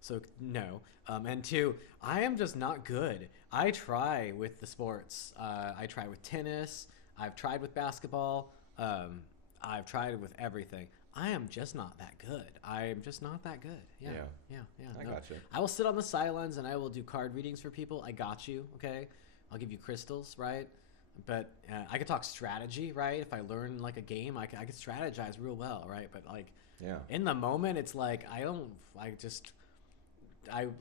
So no. And two, I am just not good. I try with the sports. I try with tennis. I've tried with basketball. I've tried with everything. I am just not that good. I am just not that good. Yeah. I got you. I will sit on the sidelines and I will do card readings for people. I got you, okay? I'll give you crystals, right? But I could talk strategy, right? If I learn like a game, I could strategize real well, right? But like, in the moment, it's like I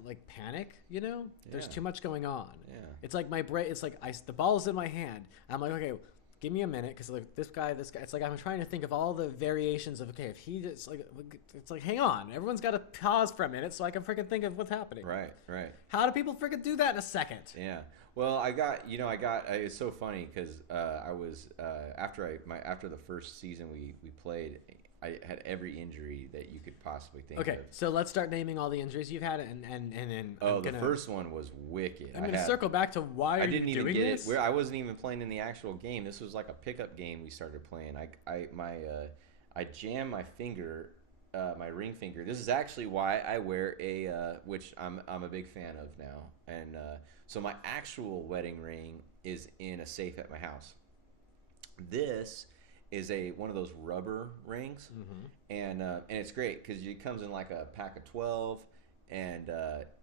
like panic, There's too much going on. Yeah. It's like my brain. It's like the ball's in my hand. And I'm like, okay. Give me a minute, because like this guy. It's like I'm trying to think of all the variations of if he just it's like hang on, everyone's got to pause for a minute so I can freaking think of what's happening. Right. How do people freaking do that in a second? Yeah. Well, it's so funny because I was after the first season we played, I had every injury that you could possibly think of. Okay, so let's start naming all the injuries you've had, and then. The first one was wicked. I'm going to circle back to why I are didn't you even doing get this? it. I wasn't even playing in the actual game. This was like a pickup game we started playing. I jammed my finger, my ring finger. This is actually why I wear which I'm a big fan of now. And so my actual wedding ring is in a safe at my house. This is one of those rubber rings, and it's great because it comes in like a pack of 12, and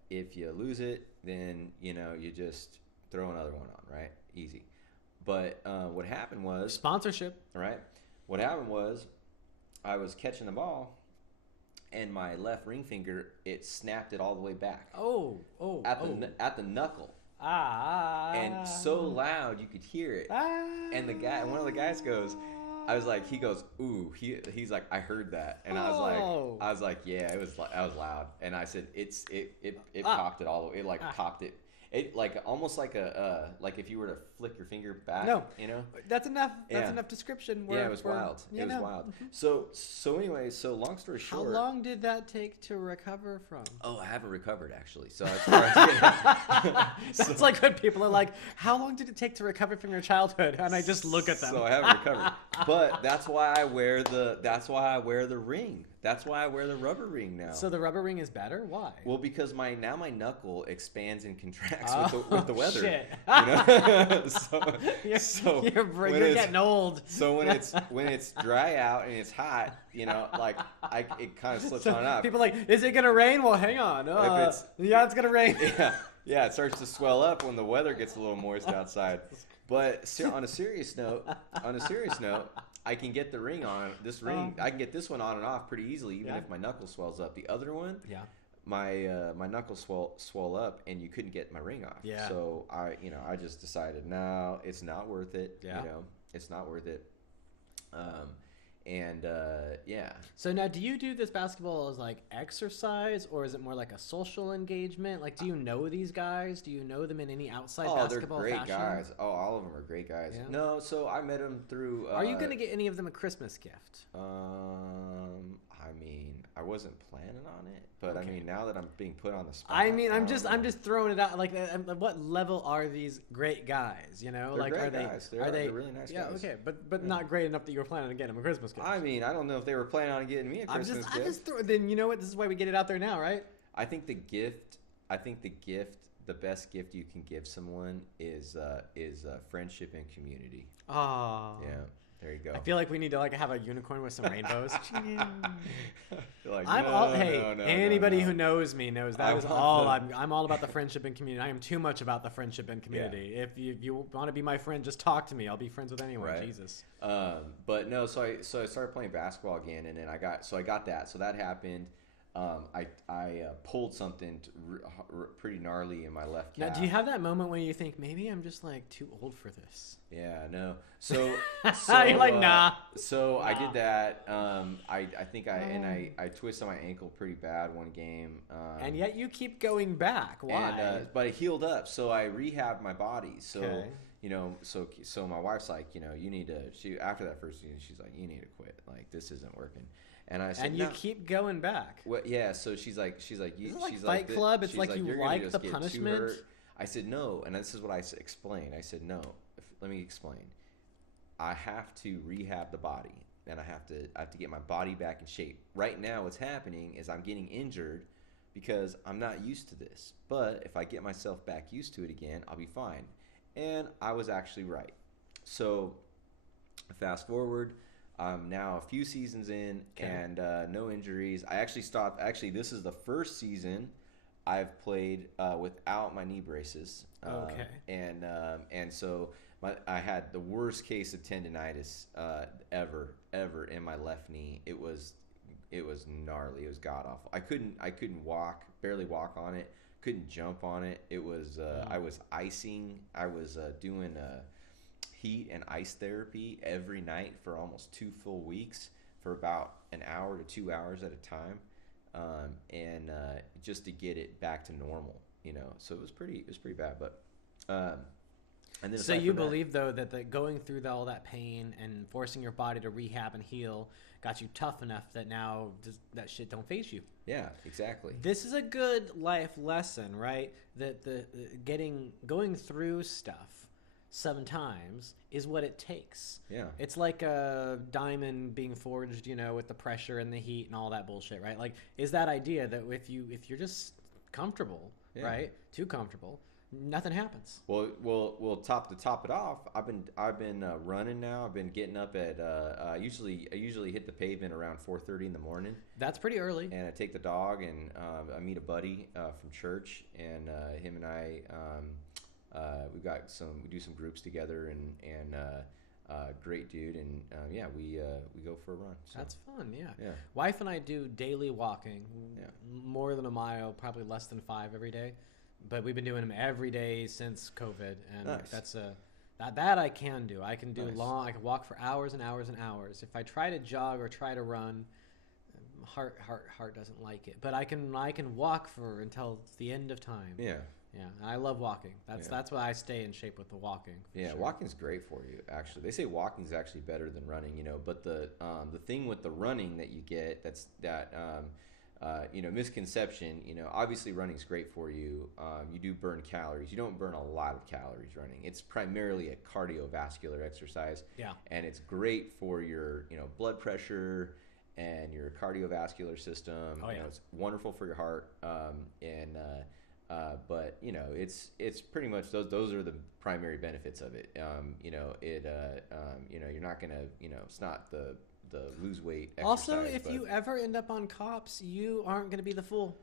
if you lose it, then you just throw another one on, right? Easy. But what happened was sponsorship, right? What happened was I was catching the ball, and my left ring finger, it snapped it all the way back. At the knuckle. And so loud you could hear it. And one of the guys goes. He goes, ooh, he's like, I heard that. And I was like, yeah, it was loud. And I said, it popped it all the way. It like popped it. It like almost like like if you were to flick your finger back. No, that's enough. That's enough description. It was wild. It was wild. So anyway, long story short. How long did that take to recover from? Oh, I haven't recovered actually. So that's where I was getting. That's like when people are like, "How long did it take to recover from your childhood?" And I just look at them. So I haven't recovered, but that's why I wear the ring. That's why I wear the rubber ring now. So the rubber ring is better? Why? Well, because my knuckle expands and contracts with the weather. Shit. You're getting old. So when it's dry out and it's hot, it kind of slips on up. People are like, is it gonna rain? Well, hang on. It's gonna rain. Yeah, it starts to swell up when the weather gets a little moist outside. But on a serious note, I can get the ring on this ring. I can get this one on and off pretty easily, even if my knuckle swells up. The other one, my knuckles swole up, and you couldn't get my ring off. Yeah. So I just decided, no, it's not worth it. Yeah. It's not worth it. And yeah. So now, do you do this basketball as like exercise, or is it more like a social engagement? Like, do you know these guys? Do you know them in any outside basketball they're great fashion? guys. Oh, all of them are great guys. Yeah. No, so I met them through. Are you gonna get any of them a Christmas gift? I mean, I wasn't planning on it, but Okay. I mean, now that I'm being put on the spot, I mean, I'm don't know. just throwing it out. Like, what level are these great guys? You know, They're like, great are they? guys. Are they They're really nice yeah, guys. okay, but Yeah. not great enough that you were planning on getting them a Christmas gift. I mean, I don't know if they were planning on getting me a Christmas I'm gift. just throwing. Then you know what? This is why we get it out there now, right? I think the gift. The best gift you can give someone is friendship and community. Oh, Yeah, there you go. I feel like we need to like have a unicorn with some rainbows. Like, I'm no, all hey. no, no, anybody no. who knows me knows that I is want all the- I'm all about the friendship and community. I am too much about the friendship and community. If you want to be my friend, just talk to me. I'll be friends with anyone. Right. Jesus. But no, so I started playing basketball again, and then I got that. So that happened. I pulled something pretty gnarly in my left calf. Now, do you have that moment when you think maybe I'm just like too old for this? Yeah, no. So, You're like, nah. So I Nah. did that. I think I twisted my ankle pretty bad one game. And yet you keep going back. Why? But it healed up, so I rehabbed my body. So Okay. so my wife's like, you need to. After that first season, she's like, you need to quit. Like, this isn't working. And I said, and you no. keep going back. Well, yeah. So she's like, Is it like she's Fight like, Club? It's she's like you "You're gonna like just the get too punishment?" hurt." I said no, and this is what I explained. I said no. Let me explain. I have to rehab the body, and I have to get my body back in shape. Right now, what's happening is I'm getting injured because I'm not used to this. But if I get myself back used to it again, I'll be fine. And I was actually right. So fast forward. I'm now a few seasons in, Okay. and no injuries. I actually stopped. Actually, this is the first season I've played without my knee braces. Okay. And so I had the worst case of tendonitis ever in my left knee. It was gnarly. It was god awful. I couldn't walk, barely walk on it. Couldn't jump on it. It was I was icing. I was doing heat and ice therapy every night for almost 2 full weeks for about an hour to 2 hours at a time, and just to get it back to normal, So it was pretty bad, but and then So aside you from that- believe though that going through all that pain and forcing your body to rehab and heal got you tough enough that now that shit don't phase you. Yeah, exactly. This is a good life lesson, right? That going through stuff sometimes is what it takes. Yeah. It's like a diamond being forged, with the pressure and the heat and all that bullshit, right? Like, is that idea that if you're just comfortable, Yeah. right? Too comfortable, nothing happens. Well, to top it off, I've been running now. I've been getting up at I usually hit the pavement around 4:30 in the morning, That's pretty early. and I take the dog, and I meet a buddy from church, and him and I we do some groups together, and great dude, and we go for a run. So, That's fun, yeah. yeah. Wife and I do daily walking, Yeah. more than a mile, probably less than 5 every day. But we've been doing them every day since COVID, and Nice. that's that I can do. I can do Nice. I can walk for hours and hours and hours. If I try to jog or try to run, heart doesn't like it. But I can walk for until the end of time. Yeah. Yeah, I love walking. Yeah. that's why I stay in shape with the walking. for Yeah, sure. walking's great for you. Actually, they say walking's actually better than running. But the thing with the running that you get misconception. Obviously running's great for you. You do burn calories. You don't burn a lot of calories running. It's primarily a cardiovascular exercise. Yeah. And it's great for your blood pressure and your cardiovascular system. Oh, yeah. It's wonderful for your heart. But it's pretty much those are the primary benefits of it. You're not gonna it's not the lose weight exercise. Also, if but you ever end up on cops, you aren't going to be the fool.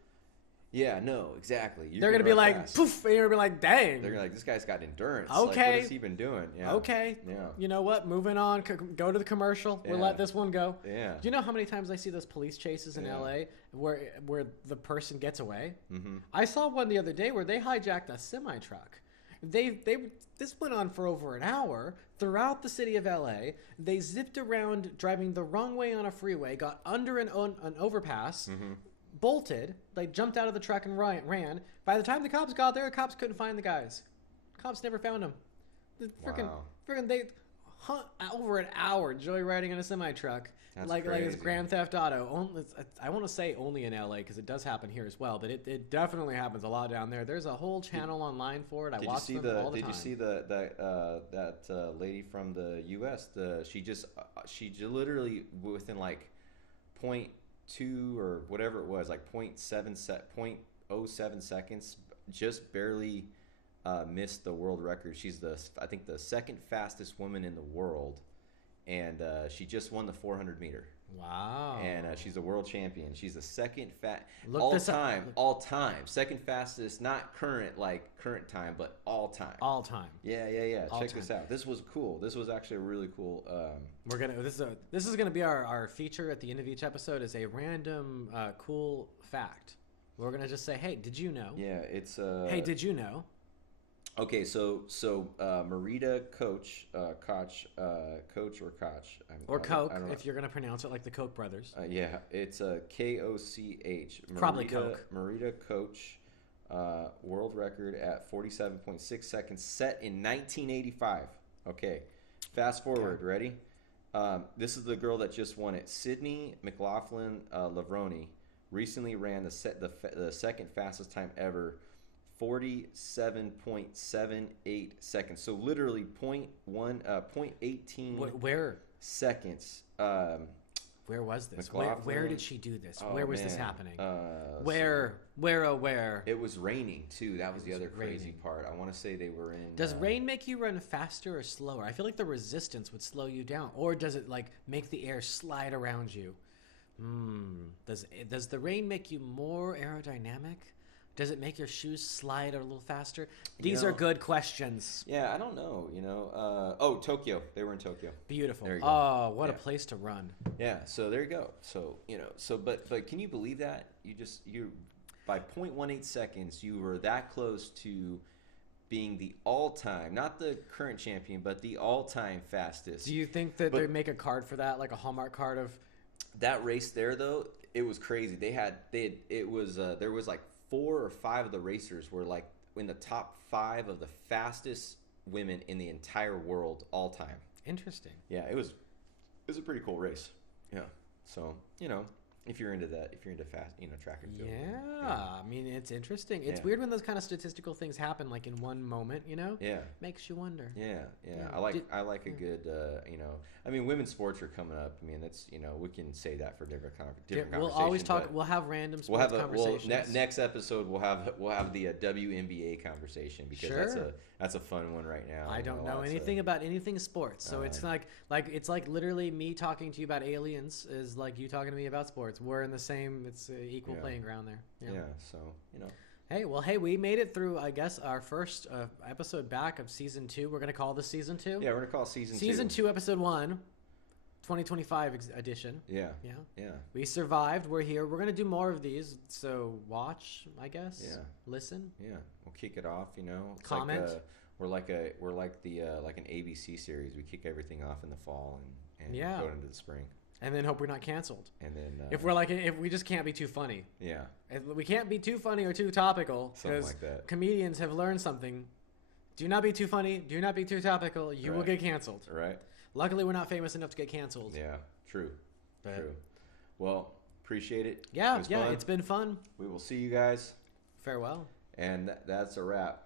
Yeah, no, exactly. They're going to be run like, fast. poof, and you're going to be like, dang. They're like, this guy's got endurance. Okay. Like, what has he been doing? Yeah. Okay. Yeah. You know what? Moving on. Go to the commercial. We'll Yeah. let this one go. Yeah. Do you know how many times I see those police chases in Yeah. LA where the person gets away? Mm-hmm. I saw one the other day where they hijacked a semi truck. This went on for over an hour throughout the city of LA. They zipped around driving the wrong way on a freeway, got under an overpass, bolted, they jumped out of the truck and ran. By the time the cops got there, the cops couldn't find the guys. Cops never found them. They over an hour joyriding in a semi truck. That's like crazy. it's Grand Theft Auto. I want to say only in LA because it does happen here as well, but it definitely happens a lot down there. There's a whole channel online for it. I watch them all the time. Did you see that lady from the U.S.? She literally within like 0.2 or whatever it was, like 0.07 seconds, just barely missed the world record. She's I think the second fastest woman in the world. And she just won the 400 meter. Wow. And she's a world champion. She's the second all time, second fastest, not current time, but all time. All time. Yeah. Check this out. This was cool. This was actually a really cool. This is gonna be our feature at the end of each episode is a random cool fact. We're gonna just say, hey, did you know? Yeah, it's. Hey, did you know? Okay, so Marita Koch, Koch, or Coke, if you're gonna pronounce it like the Koch brothers. Yeah, it's Koch. Probably Coke. Marita Koch, world record at 47.6 seconds, set in 1985. Okay, fast forward. Okay. Ready? This is the girl that just won it. Sydney McLaughlin Lavroni recently ran the second fastest time ever. 47.78 seconds. So literally 0.18 where seconds. Where was this? McLaughlin. Where did she do this? Oh, where was this happening? Where? It was raining too. That was the other crazy part. I want to say they were in. Does rain make you run faster or slower? I feel like the resistance would slow you down, or does it like make the air slide around you? Does the rain make you more aerodynamic? Does it make your shoes slide a little faster? These are good questions. Yeah, I don't know. Tokyo. They were in Tokyo. Beautiful. There you go. Oh, what a place to run. Yeah. So there you go. So but can you believe that you by 0.18 seconds you were that close to being the all-time, not the current champion, but the all-time fastest. Do you think that they make a card for that, like a Hallmark card of that race there? Though it was crazy. There was like 4 or 5 of the racers were like in the top 5 of the fastest women in the entire world all time. Interesting. Yeah, it was a pretty cool race. Yeah. So, if you're into that, if you're into fast, track and field. Yeah. I mean, it's interesting. It's weird when those kind of statistical things happen like in one moment, Yeah. Makes you wonder. Yeah. I like a good, I mean, women's sports are coming up. I mean, that's, we can say that for different conversations. We'll always talk. We'll have random sports conversations. Next episode we'll have the WNBA conversation because that's a fun one right now. I don't know anything about anything sports, so it's like literally me talking to you about aliens is like you talking to me about sports. We're in the same. It's an equal playing ground there. Yeah. So Hey, we made it through, I guess, our first episode back of season 2. We're gonna call this season 2. Yeah, we're gonna call it season 2. Season 2, episode 1, 2025 edition. Yeah. We survived. We're here. We're gonna do more of these. So watch, I guess. Yeah. Listen. Yeah. We'll kick it off. It's comment. We're like an ABC series. We kick everything off in the fall and go into the spring. And then hope we're not canceled. And then if we just can't be too funny. Yeah. We can't be too funny or too topical. Something like that. Comedians have learned something. Do not be too funny. Do not be too topical. You will get canceled. Right. Luckily, we're not famous enough to get canceled. Yeah. True. Well, appreciate it. Yeah. It's been fun. We will see you guys. Farewell. And that's a wrap.